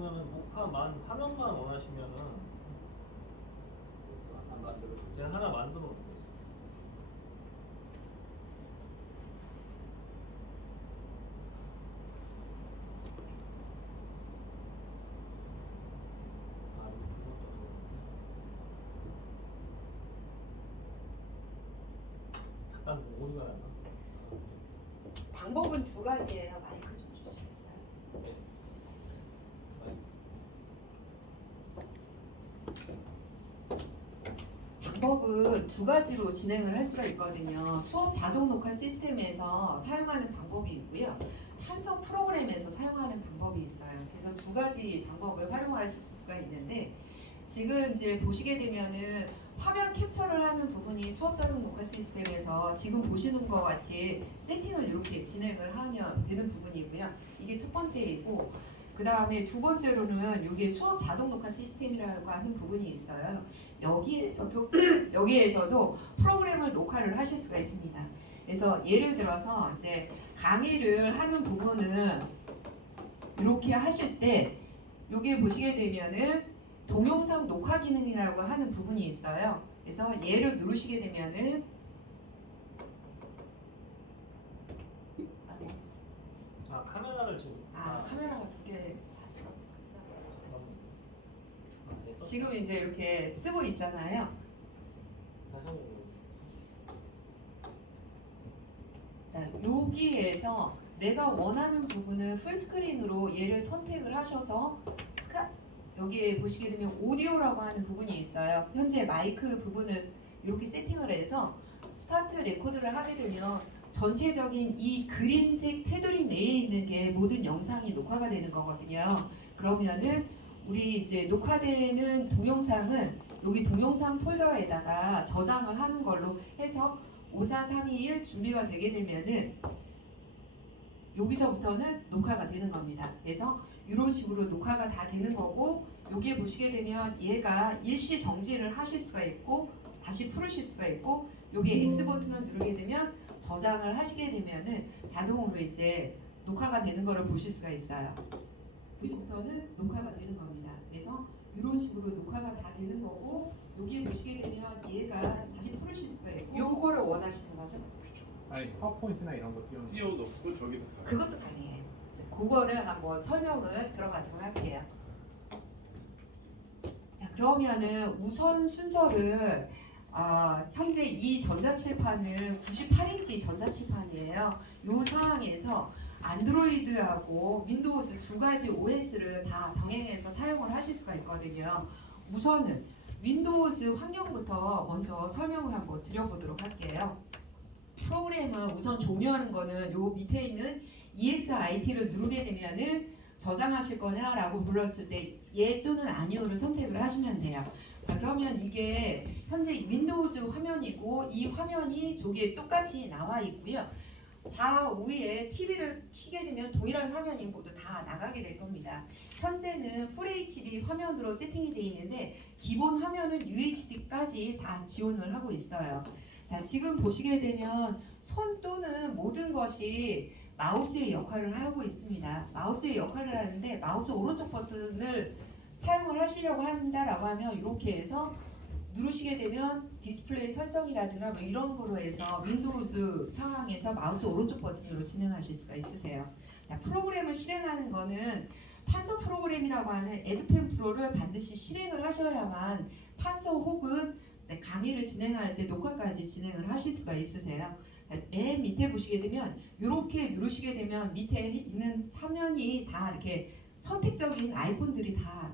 그러면은 녹화만 화면만 원하시면은 안 만들어. 제가 하나 만들어 놓겠습니다. 아, 그것도 잠깐 오류가 났나? 방법은 두 가지예요. 마이크 좀 주시겠어요? 네. 방법은 두 가지로 진행을 할 수가 있거든요. 수업 자동 녹화 시스템에서 사용하는 방법이 있고요. 판서 프로그램에서 사용하는 방법이 있어요. 그래서 두 가지 방법을 활용하실 수가 있는데 지금 이제 보시게 되면은 화면 캡처를 하는 부분이 수업 자동 녹화 시스템에서 지금 보시는 것 같이 세팅을 이렇게 진행을 하면 되는 부분이고요. 이게 첫 번째이고 그 다음에 두 번째로는 여기에 수업 자동 녹화 시스템이라고 하는 부분이 있어요. 여기에서도 프로그램을 녹화를 하실 수가 있습니다. 그래서 예를 들어서 이제 강의를 하는 부분은 이렇게 하실 때 여기 보시게 되면은 동영상 녹화 기능이라고 하는 부분이 있어요. 그래서 얘를 누르시게 되면은 아, 카메라를 지금 카메라가 두 개 봤어. 네, 지금 이제 이렇게 뜨고 있잖아요. 다시 한번 자, 여기에서 내가 원하는 부분을 풀스크린으로 얘를 선택을 하셔서 여기에 보시게 되면 오디오라고 하는 부분이 있어요. 현재 마이크 부분을 이렇게 세팅을 해서 스타트 레코드를 하게 되면 전체적인 이 그린색 테두리 내에 있는 게 모든 영상이 녹화가 되는 거거든요. 그러면은 우리 이제 녹화되는 동영상은 여기 동영상 폴더에다가 저장을 하는 걸로 해서 5, 4, 3, 2, 1 준비가 되게 되면은 여기서부터는 녹화가 되는 겁니다. 그래서 이런 식으로 녹화가 다 되는 거고 여기에 보시게 되면 얘가 일시 정지를 하실 수가 있고 다시 풀으실 수가 있고 여기 X 버튼을 누르게 되면 저장을 하시게 되면은 자동으로 이제 녹화가 되는 거를 보실 수가 있어요. 여기서부터는 녹화가 되는 겁니다. 그래서 이런 식으로 녹화가 다 되는 거고 여기에 보시게 되면 얘가 다시 풀으실 수가 있고 요거를 원하시는 거죠? 아니 파워포인트나 이런 거 띄워놓고 저기다. 그것도 가능해요. 이제 그거를 한번 설명을 들어가도록 할게요. 자, 그러면은 우선 순서를 현재 이 전자칠판은 98인치 전자칠판이에요. 이 상황에서 안드로이드하고 윈도우즈 두 가지 OS를 다 병행해서 사용을 하실 수가 있거든요. 우선은 윈도우즈 환경부터 먼저 설명을 한번 드려보도록 할게요. 프로그램은 우선 종료하는 거는 요 밑에 있는 EXIT를 누르게 되면은 저장하실 거냐라고 불렀을 때 예 또는 아니오를 선택을 하시면 돼요. 자, 그러면 이게 현재 윈도우즈 화면이고 이 화면이 저기에 똑같이 나와 있고요. 좌우에 TV를 켜게 되면 동일한 화면이 모두 다 나가게 될 겁니다. 현재는 FHD 화면으로 세팅이 되어 있는데 기본 화면은 UHD까지 다 지원을 하고 있어요. 자, 지금 보시게 되면 손 또는 모든 것이 마우스의 역할을 하고 있습니다. 마우스의 역할을 하는데 마우스 오른쪽 버튼을 사용을 하시려고 한다라고 하면 이렇게 해서 누르시게 되면 디스플레이 설정이라든가 뭐 이런 거로 해서 윈도우즈 상황에서 마우스 오른쪽 버튼으로 진행하실 수가 있으세요. 자, 프로그램을 실행하는 거는 판서 프로그램이라고 하는 에듀펜 프로를 반드시 실행을 하셔야만 판서 혹은 강의를 진행할 때 녹화까지 진행을 하실 수가 있으세요. 자, 맨 밑에 보시게 되면 이렇게 누르시게 되면 밑에 있는 화면이 다 이렇게 선택적인 아이콘들이 다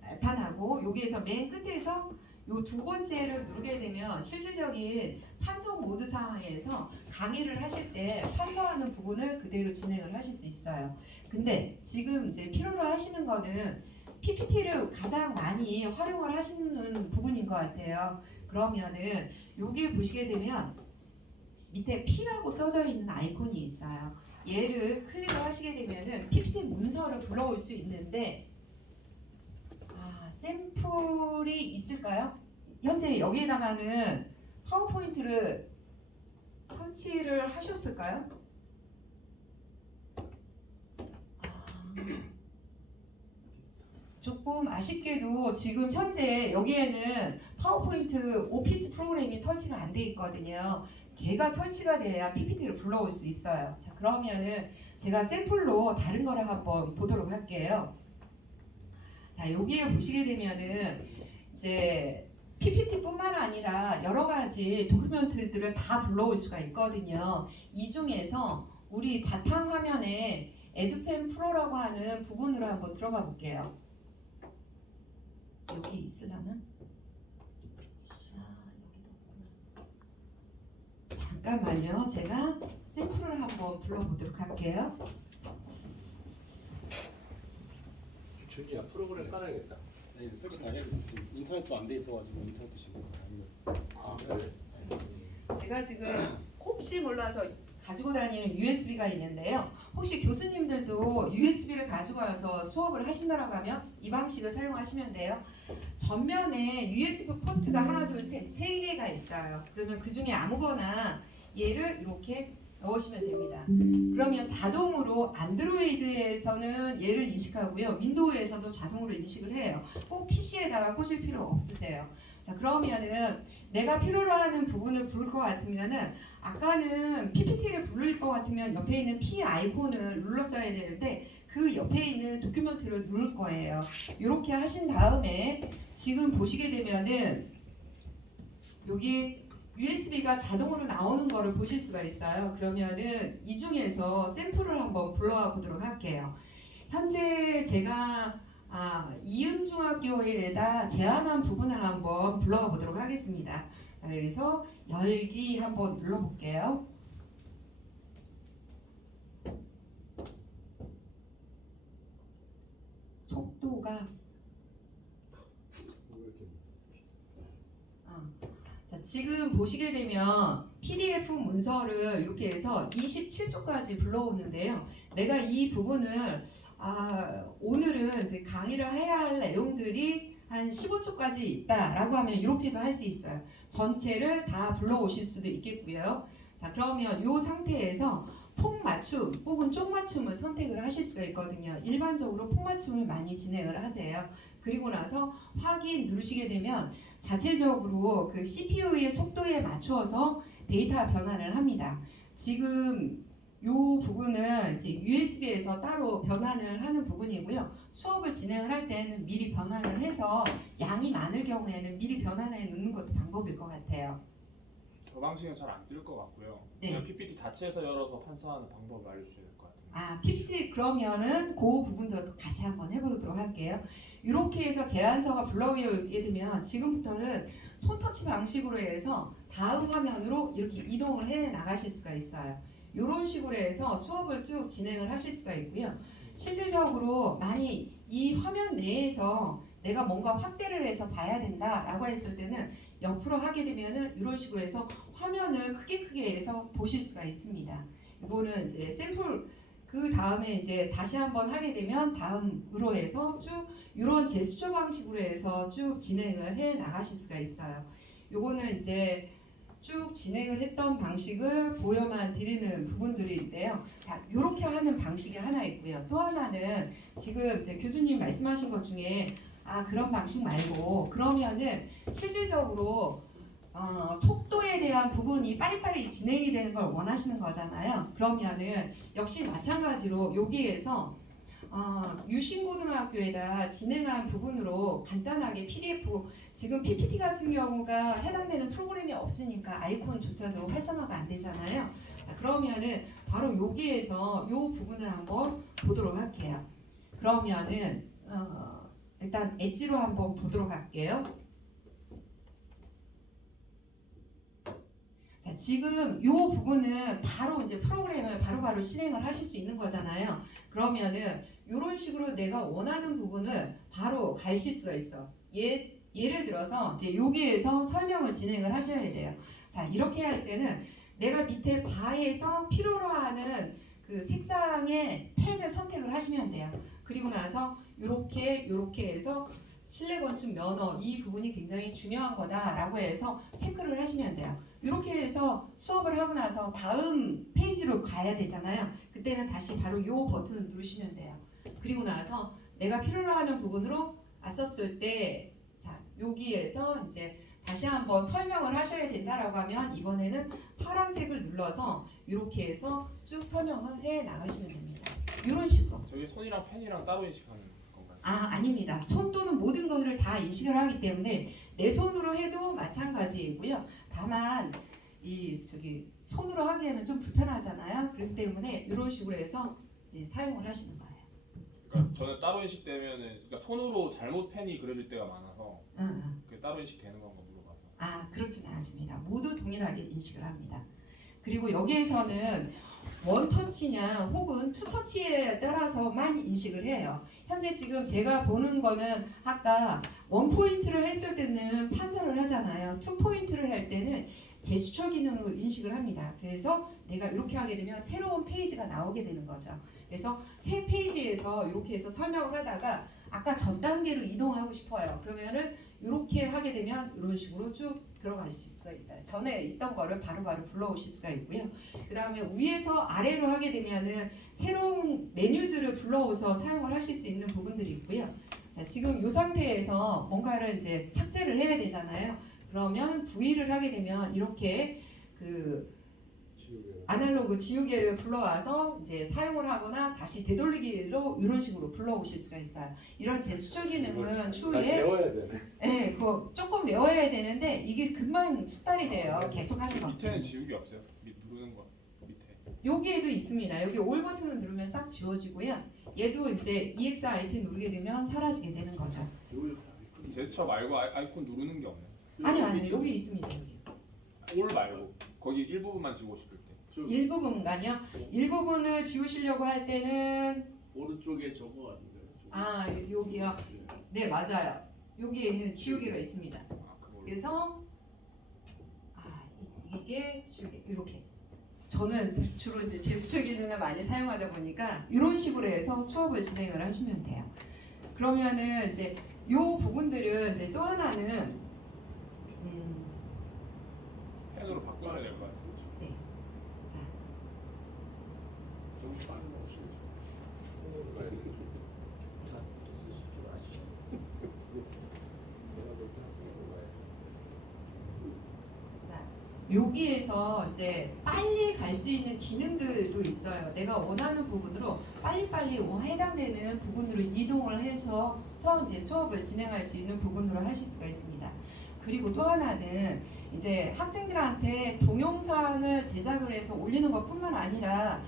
나타나고 여기에서 맨 끝에서 요 두 번째를 누르게 되면 실질적인 판서 모드 상황에서 강의를 하실 때 판서하는 부분을 그대로 진행을 하실 수 있어요. 근데 지금 이제 필요로 하시는 거는 PPT를 가장 많이 활용을 하시는 부분인 것 같아요. 그러면은 여기 보시게 되면 밑에 P라고 써져 있는 아이콘이 있어요. 얘를 클릭을 하시게 되면은 PPT 문서를 불러올 수 있는데 샘플이 있을까요? 현재 여기에다가는 파워포인트를 설치를 하셨을까요? 조금 아쉽게도 지금 현재 여기에는 파워포인트 오피스 프로그램이 설치가 안 돼 있거든요. 걔가 설치가 돼야 PPT를 불러올 수 있어요. 자, 그러면은 제가 샘플로 다른 거를 한번 보도록 할게요. 자, 여기에 보시게 되면은 이제 PPT뿐만 아니라 여러 가지 도큐멘트들을 다 불러올 수가 있거든요. 이 중에서 우리 바탕 화면에 에듀펜 프로라고 하는 부분으로 한번 들어가 볼게요. 여기 있으려나? 여기도 없구나. 잠깐만요. 제가 샘플을 한번 불러보도록 할게요. 준이야 프로그램 깔아야겠다. 아니 근데 설치 다 해야 돼. 지금 인터넷도 안 돼 있어가지고 인터넷도 지금 아니면 아 그래? 제가 지금 혹시 몰라서 가지고 다니는 USB가 있는데요. 혹시 교수님들도 USB를 가지고 와서 수업을 하신다라고 하면 이 방식을 사용하시면 돼요. 전면에 USB 포트가 하나, 둘, 셋, 세 개가 있어요. 그러면 그 중에 아무거나 얘를 이렇게 넣으시면 됩니다. 그러면 자동으로 안드로이드에서는 얘를 인식하고요. 윈도우에서도 자동으로 인식을 해요. 꼭 PC에다가 꽂을 필요 없으세요. 자, 그러면은 내가 필요로 하는 부분을 부를 것 같으면은 아까는 PPT를 부를 것 같으면 옆에 있는 P 아이콘을 눌렀어야 되는데 그 옆에 있는 도큐멘트를 누를 거예요. 이렇게 하신 다음에 지금 보시게 되면은 여기 USB가 자동으로 나오는 거를 보실 수가 있어요. 그러면은 이 중에서 샘플을 한번 불러와 보도록 할게요. 현재 제가 이은중학교에다 제안한 부분을 한번 불러가 보도록 하겠습니다. 그래서 열기 한번 눌러볼게요. 속도가 자, 지금 보시게 되면 PDF 문서를 이렇게 해서 27초까지 불러오는데요. 내가 이 부분을 오늘은 이제 강의를 해야 할 내용들이 한 15초까지 있다라고 하면 이렇게도 할 수 있어요. 전체를 다 불러오실 수도 있겠고요. 자, 그러면 이 상태에서 폭맞춤 혹은 쪽맞춤을 선택을 하실 수가 있거든요. 일반적으로 폭맞춤을 많이 진행을 하세요. 그리고 나서 확인 누르시게 되면 자체적으로 그 CPU의 속도에 맞추어서 데이터 변환을 합니다. 지금 이 부분은 이제 USB에서 따로 변환을 하는 부분이고요. 수업을 진행을 할 때는 미리 변환을 해서 양이 많을 경우에는 미리 변환해 놓는 것도 방법일 것 같아요. 저 방식은 잘 안 쓸 것 같고요. 네. 그냥 PPT 자체에서 열어서 환산하는 방법을 알려주셔야 될 것 같은데. PPT 그러면은 그 부분도 같이 한번 해보도록 할게요. 이렇게 해서 제안서가 불러오게 되면 지금부터는 손터치 방식으로 해서 다음 화면으로 이렇게 이동을 해 나가실 수가 있어요. 이런 식으로 해서 수업을 쭉 진행을 하실 수가 있고요. 실질적으로 많이 이 화면 내에서 내가 뭔가 확대를 해서 봐야 된다라고 했을 때는 옆으로 하게 되면은 이런 식으로 해서 화면을 크게 해서 보실 수가 있습니다. 이거는 이제 샘플 그 다음에 이제 다시 한번 하게 되면 다음으로 해서 쭉 이런 제스처 방식으로 해서 쭉 진행을 해 나가실 수가 있어요. 요거는 이제 쭉 진행을 했던 방식을 보여만 드리는 부분들인데요. 자, 이렇게 하는 방식이 하나 있고요. 또 하나는 지금 이제 교수님 말씀하신 것 중에 그런 방식 말고 그러면은 실질적으로 속도에 대한 부분이 빨리빨리 진행이 되는 걸 원하시는 거잖아요. 그러면은 역시 마찬가지로 여기에서 유신고등학교에다 진행한 부분으로 간단하게 PDF 지금 PPT 같은 경우가 해당되는 프로그램이 없으니까 아이콘조차도 활성화가 안 되잖아요. 자, 그러면은 바로 여기에서 이 부분을 한번 보도록 할게요. 그러면은 일단 엣지로 한번 보도록 할게요. 자, 지금 이 부분은 바로 이제 프로그램을 바로바로 실행을 하실 수 있는 거잖아요. 그러면은 이런 식으로 내가 원하는 부분을 바로 가실 수가 있어. 예를 들어서 이제 여기에서 설명을 진행을 하셔야 돼요. 자, 이렇게 할 때는 내가 밑에 바에서 필요로 하는 그 색상의 펜을 선택을 하시면 돼요. 그리고 나서 이렇게 해서 실내 건축 면허 이 부분이 굉장히 중요한 거다라고 해서 체크를 하시면 돼요. 이렇게 해서 수업을 하고 나서 다음 페이지로 가야 되잖아요. 그때는 다시 바로 이 버튼을 누르시면 돼요. 그리고 나서 내가 필요로 하는 부분으로 썼을 때, 자 여기에서 이제 다시 한번 설명을 하셔야 된다라고 하면 이번에는 파란색을 눌러서 이렇게 해서 쭉 설명을 해 나가시면 됩니다. 이런 식으로. 저기 손이랑 펜이랑 따로 인식하는 건가요? 아닙니다. 손 또는 모든 것을 다 인식을 하기 때문에 내 손으로 해도 마찬가지이고요. 다만 이 저기 손으로 하기에는 좀 불편하잖아요. 그렇기 때문에 이런 식으로 해서 이제 사용을 하시는 거예요. 그러니까 저는 따로 인식되면은 그러니까 손으로 잘못 펜이 그려질 때가 많아서 응. 그게 따로 인식되는 건가 물어봐서. 그렇지는 않습니다. 모두 동일하게 인식을 합니다. 그리고 여기에서는 원터치냐 혹은 투터치에 따라서만 인식을 해요. 현재 지금 제가 보는 거는 아까 원포인트를 했을 때는 판사를 하잖아요. 투포인트를 할 때는 제스처 기능으로 인식을 합니다. 그래서 내가 이렇게 하게 되면 새로운 페이지가 나오게 되는 거죠. 그래서 새 페이지에서 이렇게 해서 설명을 하다가 아까 전 단계로 이동하고 싶어요. 그러면은 이렇게 하게 되면 이런 식으로 쭉 들어가실 수가 있어요. 전에 있던 거를 바로바로 불러오실 수가 있고요. 그 다음에 위에서 아래로 하게 되면은 새로운 메뉴들을 불러오서 사용을 하실 수 있는 부분들이 있고요. 자, 지금 이 상태에서 뭔가를 이제 삭제를 해야 되잖아요. 그러면 V를 하게 되면 이렇게 그 아날로그 지우개를 불러와서 이제 사용을 하거나 다시 되돌리기로 이런 식으로 불러오실 수가 있어요. 이런 제스처 기능은 추후에 배워야 되네. 네, 그거 조금 외워야 되는데 이게 금방 숙달이 돼요. 계속 하는 거. 밑에는 지우개 없어요? 누르는 거 밑에. 여기에도 있습니다. 여기 올 버튼을 누르면 싹 지워지고요. 얘도 이제 EXIT 누르게 되면 사라지게 되는 거죠. 제스처 말고 아이콘 누르는 게 없나요? 아니요, 여기 있습니다. 여기. 올 말고 거기 일부분만 지우고 싶을 때. 일부분간요. 일부분을 지우시려고 할 때는 오른쪽에 저거 아닌가요? 여기요. 네, 맞아요. 여기에는 지우개가 있습니다. 그걸로. 그래서 이게 지우개 이렇게. 저는 주로 이제 제스처 기능을 많이 사용하다 보니까 이런 식으로 해서 수업을 진행을 하시면 돼요. 그러면은 이제 요 부분들은 이제 또 하나는 펜으로 바꾸셔야 될 것 같아요. 네. 자, 좀 빠른 거 없어요. 다 쓰실 줄 아시죠? 내가 그렇게 하는 거야. 여기에서 이제 빨리 갈 수 있는 기능들도 있어요. 내가 원하는 부분으로 빨리빨리 해당되는 부분으로 이동을 해서 이제 수업을 진행할 수 있는 부분으로 하실 수가 있습니다. 그리고 또 하나는 이제 학생들한테 동영상을 제작을 해서 올리는 것뿐만 아니라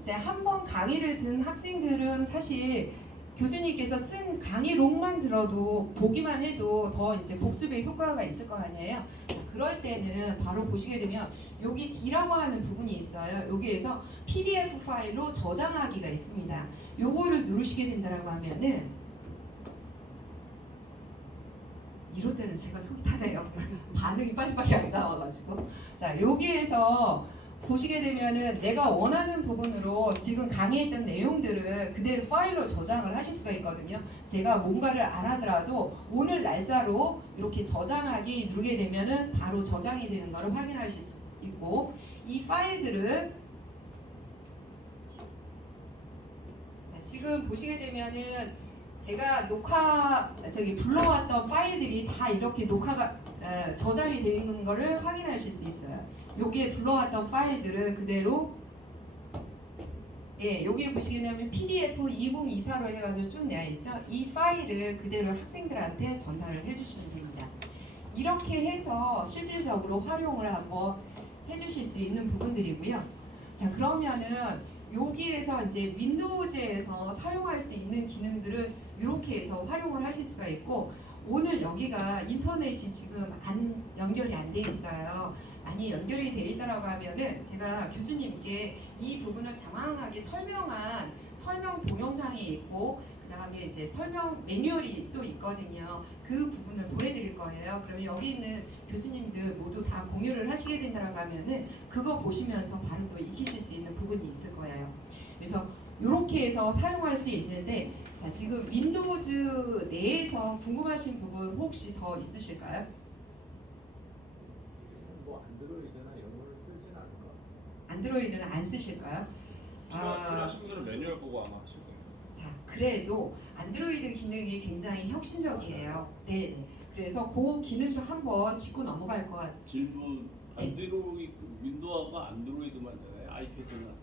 이제 한번 강의를 든 학생들은 사실 교수님께서 쓴 강의록만 들어도 보기만 해도 더 이제 복습의 효과가 있을 거 아니에요. 그럴 때는 바로 보시게 되면 여기 D라고 하는 부분이 있어요. 여기에서 PDF 파일로 저장하기가 있습니다. 요거를 누르시게 된다라고 하면은 이럴 때는 제가 속이 타네요. 반응이 빨리빨리 안 나와가지고. 자, 여기에서 보시게 되면은 내가 원하는 부분으로 지금 강의했던 내용들을 그대로 파일로 저장을 하실 수가 있거든요. 제가 뭔가를 안 하더라도 오늘 날짜로 이렇게 저장하기 누르게 되면은 바로 저장이 되는 것을 확인하실 수 있고, 이 파일들을 자, 지금 보시게 되면은 제가 불러왔던 파일들이 다 이렇게 저장이 되어 있는 것을 확인하실 수 있어요. 여기에 불러왔던 파일들을 그대로 여기에 보시게 되면 PDF 2024로 해가지고 쭉 나와 있죠. 이 파일을 그대로 학생들한테 전달을 해주시면 됩니다. 이렇게 해서 실질적으로 활용을 한번 해주실 수 있는 부분들이고요. 자, 그러면은 여기에서 이제 윈도우즈에서 사용할 수 있는 기능들을 이렇게 해서 활용을 하실 수가 있고, 오늘 여기가 인터넷이 지금 연결이 안 돼 있어요. 많이 연결이 돼 있다라고 하면은 제가 교수님께 이 부분을 장황하게 설명한 설명 동영상이 있고, 그 다음에 이제 설명 매뉴얼이 또 있거든요. 그 부분을 보내드릴 거예요. 그러면 여기 있는 교수님들 모두 다 공유를 하시게 된다라고 하면은 그거 보시면서 바로 또 익히실 수 있는 부분이 있을 거예요. 그래서 이렇게 해서 사용할 수 있는데, 자, 지금 윈도우즈 내에서 궁금하신 부분 혹시 더 있으실까요? 뭐 안드로이드나 이런 걸 쓰진 않을 것 같아요. 안드로이드는 안 쓰실까요? 하신 분들은 매뉴얼 보고 아마 하실 거예요. 자, 그래도 안드로이드 기능이 굉장히 혁신적이에요. 네. 그래서 그 기능도 한번 짚고 넘어갈 것 같아요. 질문 안드로이드 윈도우하고 안드로이드만 되나요? 아이패드는 안 돼요?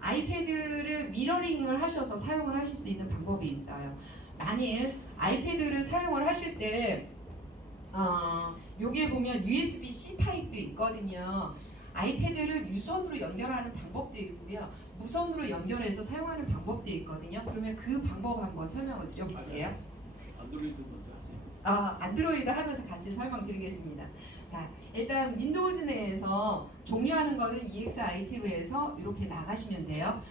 아이패드를 미러링을 하셔서 사용을 하실 수 있는 방법이 있어요. 만일 아이패드를 사용을 하실 때 여기에 보면 USB-C 타입도 있거든요. 아이패드를 유선으로 연결하는 방법도 있고요. 무선으로 연결해서 사용하는 방법도 있거든요. 그러면 그 방법 한번 설명을 드려볼게요. 안드로이드 먼저 하세요. 안드로이드 하면서 같이 설명드리겠습니다. 자, 일단 윈도우즈 내에서 종료하는 거는 EXIT로 해서 이렇게 나가시면 돼요.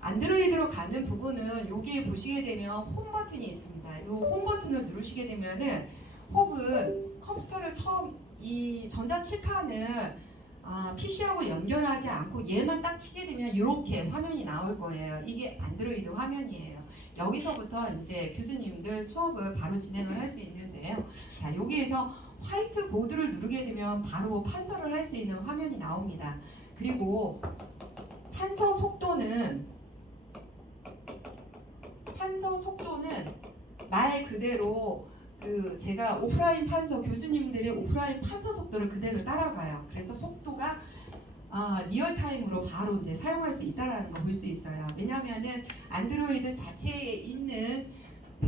안드로이드로 가는 부분은 여기에 보시게 되면 홈 버튼이 있습니다. 이 홈 버튼을 누르시게 되면은 혹은 컴퓨터를 처음 이 전자칠판을 PC하고 연결하지 않고 얘만 딱 켜게 되면 이렇게 화면이 나올 거예요. 이게 안드로이드 화면이에요. 여기서부터 이제 교수님들 수업을 바로 진행을 할 수 있는데요. 자, 여기에서 화이트 보드를 누르게 되면 바로 판서를 할 수 있는 화면이 나옵니다. 그리고 판서 속도는 말 그대로 제가 오프라인 판서 교수님들의 오프라인 판서 속도를 그대로 따라가요. 그래서 속도가 리얼타임으로 바로 이제 사용할 수 있다라는 걸 볼 수 있어요. 왜냐하면은 안드로이드 자체에 있는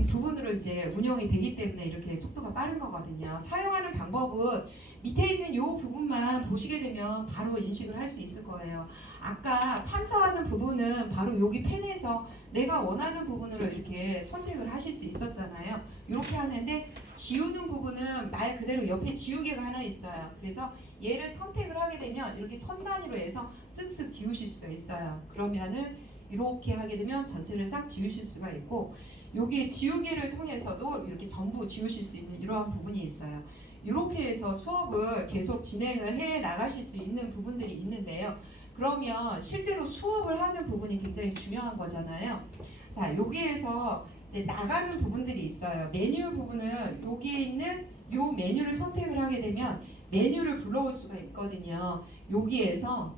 부분으로 이제 운영이 되기 때문에 이렇게 속도가 빠른 거거든요. 사용하는 방법은 밑에 있는 이 부분만 보시게 되면 바로 인식을 할 수 있을 거예요. 아까 판서하는 부분은 바로 여기 펜에서 내가 원하는 부분으로 이렇게 선택을 하실 수 있었잖아요. 이렇게 하는데 지우는 부분은 말 그대로 옆에 지우개가 하나 있어요. 그래서 얘를 선택을 하게 되면 이렇게 선 단위로 해서 쓱쓱 지우실 수가 있어요. 그러면은 이렇게 하게 되면 전체를 싹 지우실 수가 있고 여기에 지우개를 통해서도 이렇게 전부 지우실 수 있는 이러한 부분이 있어요. 이렇게 해서 수업을 계속 진행을 해 나가실 수 있는 부분들이 있는데요. 그러면 실제로 수업을 하는 부분이 굉장히 중요한 거잖아요. 자, 여기에서 이제 나가는 부분들이 있어요. 메뉴 부분은 여기에 있는 요 메뉴를 선택을 하게 되면 메뉴를 불러올 수가 있거든요. 여기에서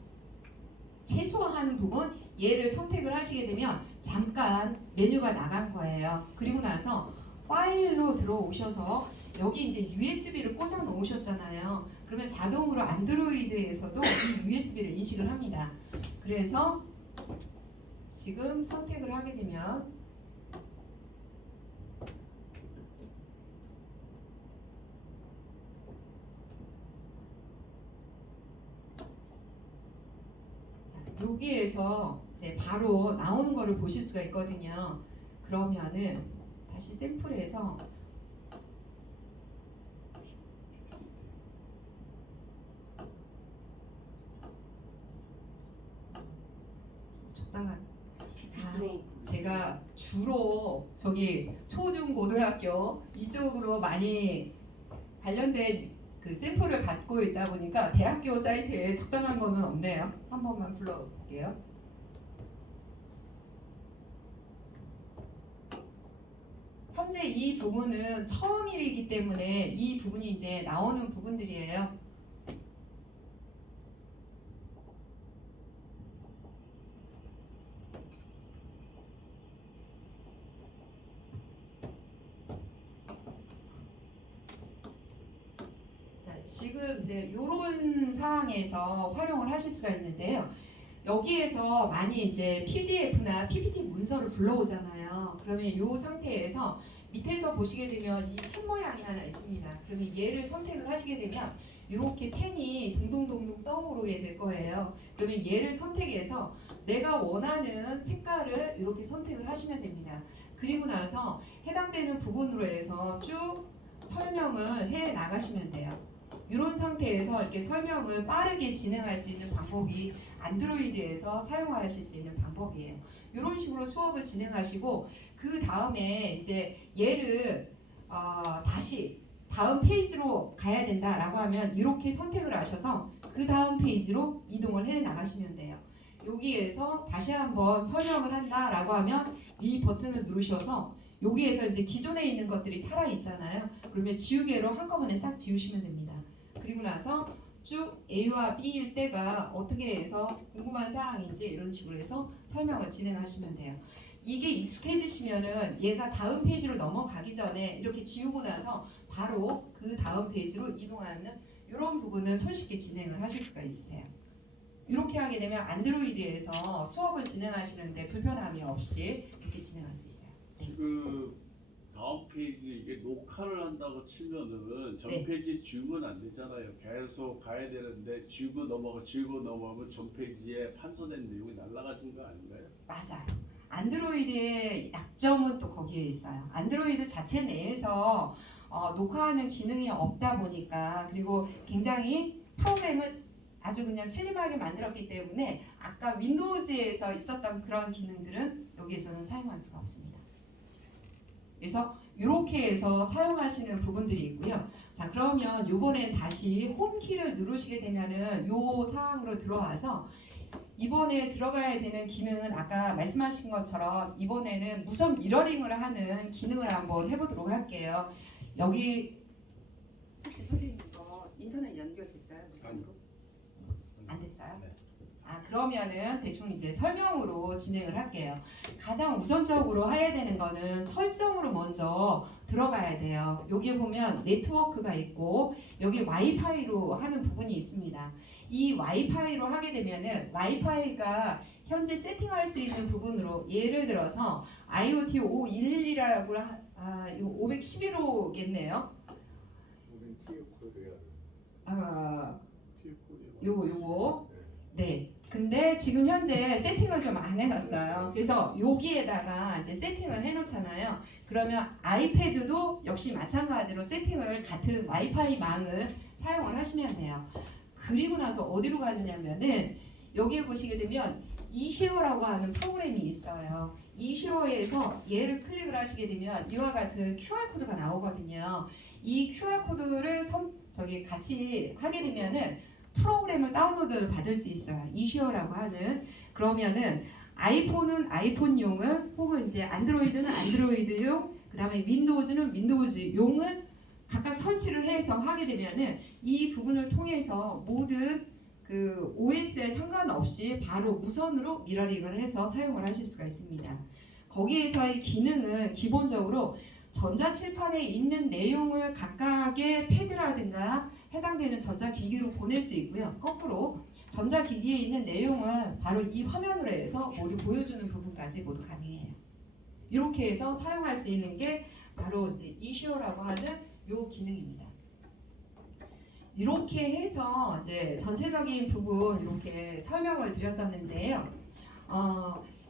최소화하는 부분 얘를 선택을 하시게 되면 잠깐 메뉴가 나간 거예요. 그리고 나서 파일로 들어오셔서 여기 이제 USB를 꽂아 놓으셨잖아요. 그러면 자동으로 안드로이드에서도 이 USB를 인식을 합니다. 그래서 지금 선택을 하게 되면 여기에서 이제 바로 나오는 거를 보실 수가 있거든요. 그러면은 다시 샘플에서 적당한 제가 주로 저기 초중고등학교 이쪽으로 많이 관련된 그 샘플을 받고 있다 보니까 대학교 사이트에 적당한 거는 없네요. 한 번만 불러볼게요. 현재 이 부분은 처음이기 때문에 이 부분이 이제 나오는 부분들이에요. 지금 이제 이런 상황에서 활용을 하실 수가 있는데요. 여기에서 많이 이제 PDF나 PPT 문서를 불러오잖아요. 그러면 이 상태에서 밑에서 보시게 되면 이 펜 모양이 하나 있습니다. 그러면 얘를 선택을 하시게 되면 이렇게 펜이 동동동동 떠오르게 될 거예요. 그러면 얘를 선택해서 내가 원하는 색깔을 이렇게 선택을 하시면 됩니다. 그리고 나서 해당되는 부분으로 해서 쭉 설명을 해 나가시면 돼요. 이런 상태에서 이렇게 설명을 빠르게 진행할 수 있는 방법이 안드로이드에서 사용하실 수 있는 방법이에요. 이런 식으로 수업을 진행하시고 그 다음에 이제 얘를 다시 다음 페이지로 가야 된다라고 하면 이렇게 선택을 하셔서 그 다음 페이지로 이동을 해 나가시면 돼요. 여기에서 다시 한번 설명을 한다라고 하면 이 버튼을 누르셔서 여기에서 이제 기존에 있는 것들이 살아 있잖아요. 그러면 지우개로 한꺼번에 싹 지우시면 됩니다. 그리고 나서 쭉 A와 B일 때가 어떻게 해서 궁금한 사항인지 이런 식으로 해서 설명을 진행하시면 돼요. 이게 익숙해지시면은 얘가 다음 페이지로 넘어가기 전에 이렇게 지우고 나서 바로 그 다음 페이지로 이동하는 이런 부분은 손쉽게 진행을 하실 수가 있으세요. 이렇게 하게 되면 안드로이드에서 수업을 진행하시는데 불편함이 없이 이렇게 진행할 수 있어요. 그 다음 페이지 이게 녹화를 한다고 치면은 전 네. 페이지 지우면 안 되잖아요. 계속 가야 되는데 지우고 넘어가면 전 페이지에 판서된 내용이 날아가는 거 아닌가요? 맞아요. 안드로이드의 약점은 또 거기에 있어요. 안드로이드 자체 내에서 녹화하는 기능이 없다 보니까 그리고 굉장히 프로그램을 아주 그냥 슬림하게 만들었기 때문에 아까 윈도우즈에서 있었던 그런 기능들은 여기에서는 사용할 수가 없습니다. 그래서 이렇게 해서 사용하시는 부분들이 있고요. 자, 그러면 이번엔 다시 홈키를 누르시게 되면은 이 상황으로 들어와서 이번에 들어가야 되는 기능은 아까 말씀하신 것처럼 이번에는 무선 미러링을 하는 기능을 한번 해보도록 할게요. 여기 혹시 선생님 이거 인터넷 연결됐어요? 무선으로? 안 됐어요? 네. 아, 그러면은 대충 이제 설명으로 진행을 할게요. 가장 우선적으로 해야 되는 거는 설정으로 먼저 들어가야 돼요. 여기 보면 네트워크가 있고 여기 와이파이로 하는 부분이 있습니다. 이 와이파이로 하게 되면은 와이파이가 현재 세팅할 수 있는 부분으로 예를 들어서 IoT 511이라고 이거 511호겠네요. 우린 TF 코드야. 요거 네. 근데 지금 현재 세팅을 좀 안 해놨어요. 그래서 여기에다가 이제 세팅을 해놓잖아요. 그러면 아이패드도 역시 마찬가지로 세팅을 같은 와이파이 망을 사용을 하시면 돼요. 그리고 나서 어디로 가느냐면은 여기에 보시게 되면 이슈어라고 하는 프로그램이 있어요. 이슈어에서 얘를 클릭을 하시게 되면 이와 같은 QR 코드가 나오거든요. 이 QR 코드를 같이 하게 되면은 프로그램을 다운로드를 받을 수 있어요. 이슈어라고 하는. 그러면은 아이폰은 아이폰용을 혹은 이제 안드로이드는 안드로이드용, 그다음에 윈도우즈는 윈도우즈용을 각각 설치를 해서 하게 되면은 이 부분을 통해서 모든 그 OS에 상관없이 바로 무선으로 미러링을 해서 사용을 하실 수가 있습니다. 거기에서의 기능은 기본적으로 전자칠판에 있는 내용을 각각의 패드라든가 해당되는 전자기기로 보낼 수 있고요. 거꾸로 전자기기에 있는 내용을 바로 이 화면으로 해서 모두 보여주는 부분까지 모두 가능해요. 이렇게 해서 사용할 수 있는 게 바로 이제 이슈어라고 하는 요 기능입니다. 이렇게 해서 이제 전체적인 부분 이렇게 설명을 드렸었는데요.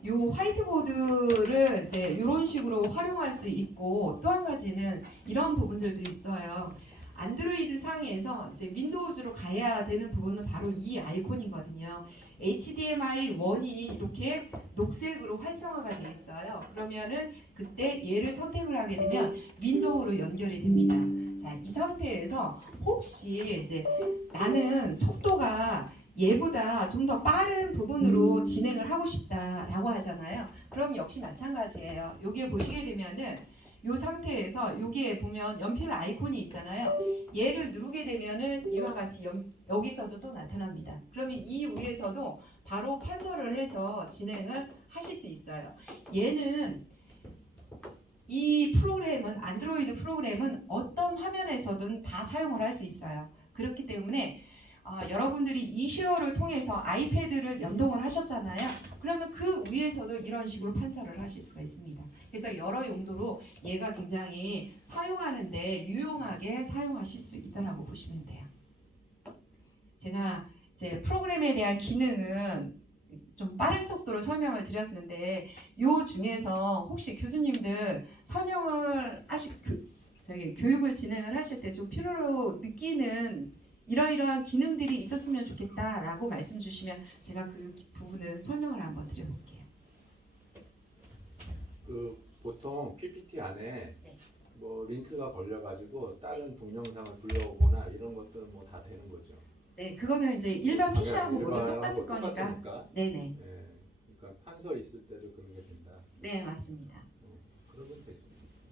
요 화이트보드를 이제 이런 식으로 활용할 수 있고 또 한 가지는 이런 부분들도 있어요. 안드로이드 상에서 이제 윈도우즈로 가야 되는 부분은 바로 이 아이콘이거든요. HDMI 1이 이렇게 녹색으로 활성화가 되어 있어요. 그러면은 그때 얘를 선택을 하게 되면 윈도우로 연결이 됩니다. 자, 이 상태에서 혹시 이제 나는 속도가 얘보다 좀 더 빠른 부분으로 진행을 하고 싶다라고 하잖아요. 그럼 역시 마찬가지예요. 여기에 보시게 되면은 이 상태에서 여기에 보면 연필 아이콘이 있잖아요. 얘를 누르게 되면은 이와 같이 여기서도 또 나타납니다. 그러면 이 위에서도 바로 판서를 해서 진행을 하실 수 있어요. 얘는 이 프로그램은 안드로이드 프로그램은 어떤 화면에서든 다 사용을 할 수 있어요. 그렇기 때문에 여러분들이 이슈어를 통해서 아이패드를 연동을 하셨잖아요. 그러면 그 위에서도 이런 식으로 판서를 하실 수가 있습니다. 그래서 여러 용도로 얘가 굉장히 사용하는데 유용하게 사용하실 수 있다고 보시면 돼요. 제가 이제 프로그램에 대한 기능은 좀 빠른 속도로 설명을 드렸는데 요 중에서 혹시 교수님들 설명을 교육을 진행을 하실 때 좀 필요로 느끼는 이러이러한 기능들이 있었으면 좋겠다라고 말씀 주시면 제가 그 부분을 설명을 한번 드려볼게요. 그 보통 PPT 안에 네. 뭐 링크가 걸려가지고 다른 동영상을 불러오거나 이런 것들은 뭐 다 되는 거죠. 네, 그거는 이제 일반 PC하고 모두 일반하고 똑같은 거니까. 똑같으니까. 네네. 예, 그러니까 판서 있을 때도 그런 게 된다. 네, 맞습니다. 그러면 되죠.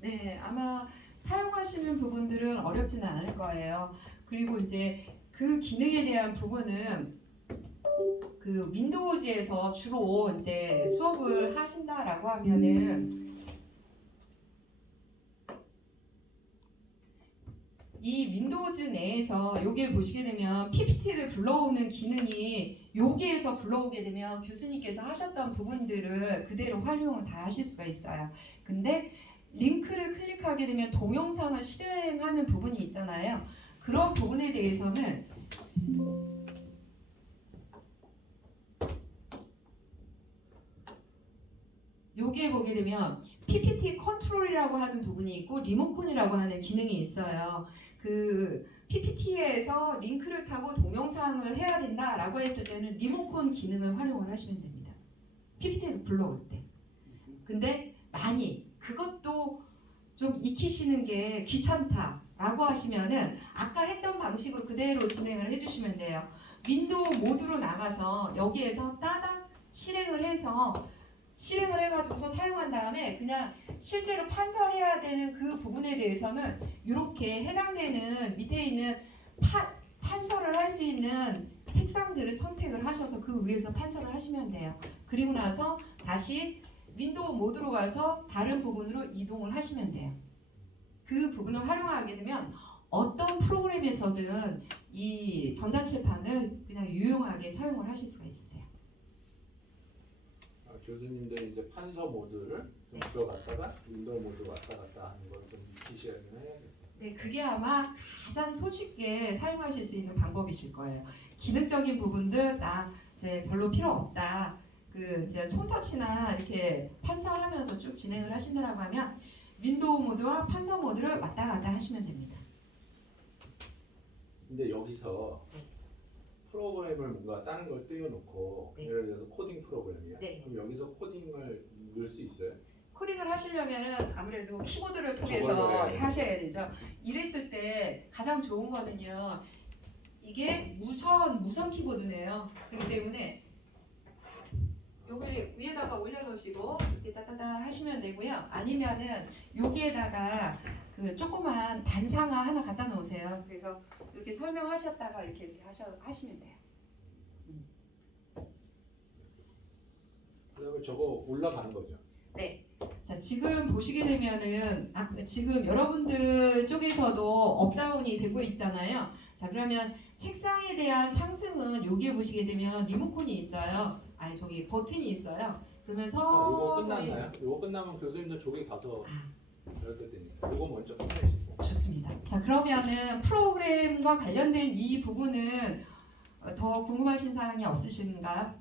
네, 아마 사용하시는 부분들은 어렵지는 않을 거예요. 그리고 이제 그 기능에 대한 부분은 그 윈도우즈에서 주로 이제 수업을 하신다라고 하면은 이 윈도우즈 내에서 여기에 보시게 되면 PPT를 불러오는 기능이 여기에서 불러오게 되면 교수님께서 하셨던 부분들을 그대로 활용을 다 하실 수가 있어요. 근데 링크를 클릭하게 되면 동영상을 실행하는 부분이 있잖아요. 그런 부분에 대해서는 여기에 보게 되면 PPT 컨트롤이라고 하는 부분이 있고 리모컨이라고 하는 기능이 있어요. 그 PPT에서 링크를 타고 동영상을 해야 된다라고 했을 때는 리모컨 기능을 활용을 하시면 됩니다. PPT를 불러올 때. 근데 많이 그것도 좀 익히시는 게 귀찮다라고 하시면은 아까 했던 방식으로 그대로 진행을 해주시면 돼요. 윈도우 모드로 나가서 여기에서 따닥 실행을 해가지고서 사용한 다음에 그냥 실제로 판서해야 되는 그 부분에 대해서는 이렇게 해당되는 밑에 있는 판서를 할 수 있는 책상들을 선택을 하셔서 그 위에서 판서를 하시면 돼요. 그리고 나서 다시 윈도우 모드로 가서 다른 부분으로 이동을 하시면 돼요. 그 부분을 활용하게 되면 어떤 프로그램에서든 이 전자칠판을 그냥 유용하게 사용을 하실 수가 있으세요. 교수님들이 이제 판서 모드를 좀 들어갔다가 윈도우 모드 왔다 갔다 하는 걸 좀 익히셔야 해야겠다. 네, 그게 아마 가장 손쉽게 사용하실 수 있는 방법이실 거예요. 기능적인 부분들 나 이제 별로 필요 없다. 그 이제 손터치나 이렇게 판서하면서 쭉 진행을 하신다라고 하면 윈도우 모드와 판서 모드를 왔다 갔다 하시면 됩니다. 근데 여기서 프로그램을 뭔가 다른 걸 띄워놓고 네. 예를 들어서 코딩 프로그램이야. 네. 그럼 여기서 코딩을 넣을 수 있어요? 코딩을 하시려면은 아무래도 키보드를 저걸로 통해서 해야 돼요. 하셔야 되죠. 이랬을 때 가장 좋은 거는요. 이게 무선 키보드네요. 그렇기 때문에 여기 위에다가 올려놓으시고 이렇게 따따다 하시면 되고요. 아니면은 여기에다가 그 조그만 단상화 하나 갖다 놓으세요. 그래서 이렇게 설명하셨다가 이렇게 하시면 돼요. 그다음에 저거 올라가는 거죠. 네. 자, 지금 보시게 되면은 지금 여러분들 쪽에서도 업다운이 되고 있잖아요. 자, 그러면 책상에 대한 상승은 여기에 보시게 되면 리모컨이 있어요. 아니 저기 버튼이 있어요. 그러면 이거 서서히 끝났나요? 이거 끝나면 교수님들 저기 가서 배울 때 되니까 이거 먼저 끝내시고. 좋습니다. 자, 그러면은 프로그램과 관련된 이 부분은 더 궁금하신 사항이 없으신가요?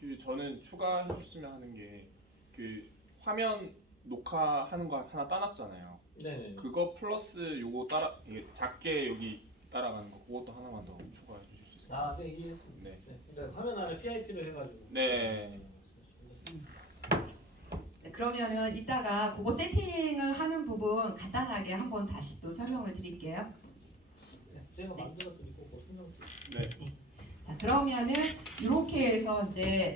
그 저는 추가해줬으면 하는 게 그 화면 녹화하는 거 하나 따놨잖아요. 네네. 그거 플러스 요거 따라 이게 작게 여기 따라가는 거 그것도 하나만 더 추가해 주실 수 있어요? 아, 네, 이해했습니다. 네. 그러니까 화면 안에 PIP를 해가지고. 네. 네, 그러면은 이따가 그거 세팅을 하는 부분 간단하게 한번 다시 또 설명을 드릴게요. 제가 만들어 드리고 그 설명. 네. 자, 그러면은 이렇게 해서 이제